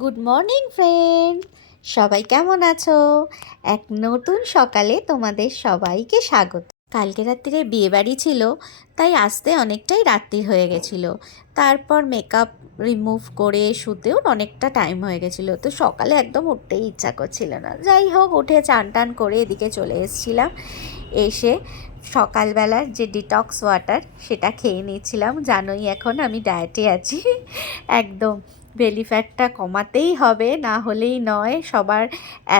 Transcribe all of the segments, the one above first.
Good morning friend, সবাই কেমন আছো? এক নতুন সকালে তোমাদের সবাইকে স্বাগত। কালকে রাত্রিরে বিয়েবাড়ি ছিল, তাই আসতে অনেকটাই রাত্রি হয়ে গেছিলো। তারপর মেকআপ রিমুভ করে শুতেও অনেকটা টাইম হয়ে গেছিলো, তো সকালে একদম উঠতেই ইচ্ছা করছিল না। যাই হোক, উঠে চান টান করে এদিকে চলে এসেছিলাম। এসে সকালবেলার যে ডিটক্স ওয়াটার সেটা খেয়ে নিয়েছিলাম। জানোই এখন আমি ডায়েটে আছি। একদম বেলি ফ্যাটটা কমাতেই হবে, না হলেই নয়। সবার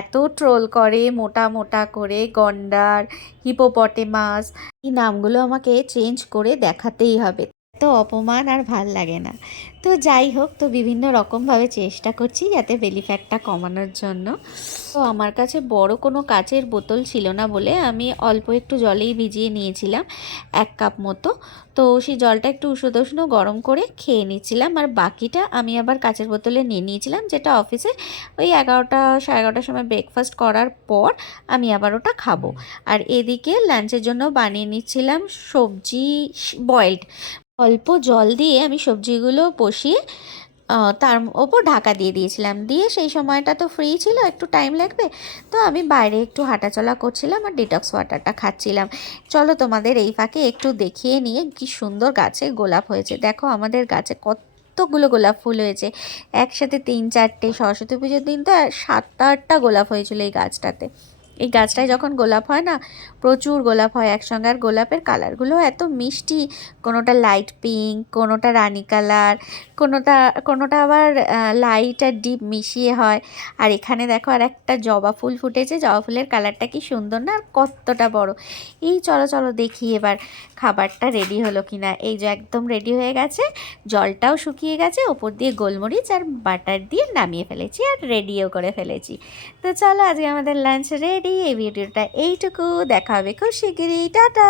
এত ট্রোল করে মোটা মোটা করে, গন্ডার, হিপোপটেমাস, এই নামগুলো আমাকে চেঞ্জ করে দেখাতেই হবে। তো অপমান আর ভাল লাগে না। তো যাই হোক, তো বিভিন্ন রকমভাবে চেষ্টা করছি যাতে বেলি ফ্যাটটা কমানোর জন্য। তো আমার কাছে বড় কোনো কাচের বোতল ছিল না বলে আমি অল্প একটু জলেই ভিজিয়ে নিয়েছিলাম, 1 কাপ মতো। তো সেই জলটা একটু উষ্ণ গরম করে খেয়ে নিচ্ছিলাম, আর বাকিটা আমি আবার কাচের বোতলে নিয়ে নিয়েছিলাম, যেটা অফিসে ওই 11টা সাড়ে 11টার সময় ব্রেকফাস্ট করার পর আমি আবার ওটা খাবো। আর এদিকে লাঞ্চের জন্য বানিয়ে নিচ্ছিলাম সবজি, বয়েলড। অল্প জল দিয়ে আমি সবজিগুলো বসিয়ে তার ওপর ঢাকা দিয়ে দিয়েছিলাম। দিয়ে সেই সময়টা তো ফ্রি ছিল, একটু টাইম লাগবে, তো আমি বাইরে একটু হাঁটাচলা করছিলাম আর ডিটক্স ওয়াটারটা খাচ্ছিলাম। চলো তোমাদের এই ফাঁকে একটু দেখিয়ে নিয়ে কি সুন্দর গাছে গোলাপ হয়েছে। দেখো আমাদের গাছে কতগুলো গোলাপ ফুল হয়েছে, একসাথে 3-4টে। সরস্বতী পুজোর দিন তো 7-8টা গোলাপ হয়েছিল এই গাছটাতে। এই গাছটায় যখন গোলাপ হয় না, প্রচুর গোলাপ হয় একসঙ্গে। আর গোলাপের কালারগুলো এত মিষ্টি, কোনোটা লাইট পিঙ্ক, কোনোটা রানী কালার, কোনোটা কোনোটা আবার লাইট আর ডিপ মিশিয়ে হয়। আর এখানে দেখো আর একটা জবা ফুল ফুটেছে, জবা ফুলের কালারটা কি সুন্দর না, আর কতটা বড়। এই চলো চলো দেখি এবার খাবারটা রেডি হলো কিনা। এই যে একদম রেডি হয়ে গেছে, জলটাও শুকিয়ে গেছে, ওপর দিয়ে গোলমরিচ আর বাটার দিয়ে নামিয়ে ফেলেছি আর রেডিও করে ফেলেছি। তো চলো আজকে আমাদের লাঞ্চ রেডি। এই ভিডিওটা এইটুকু, দেখা হবে খুব শিগগিরই, টাটা।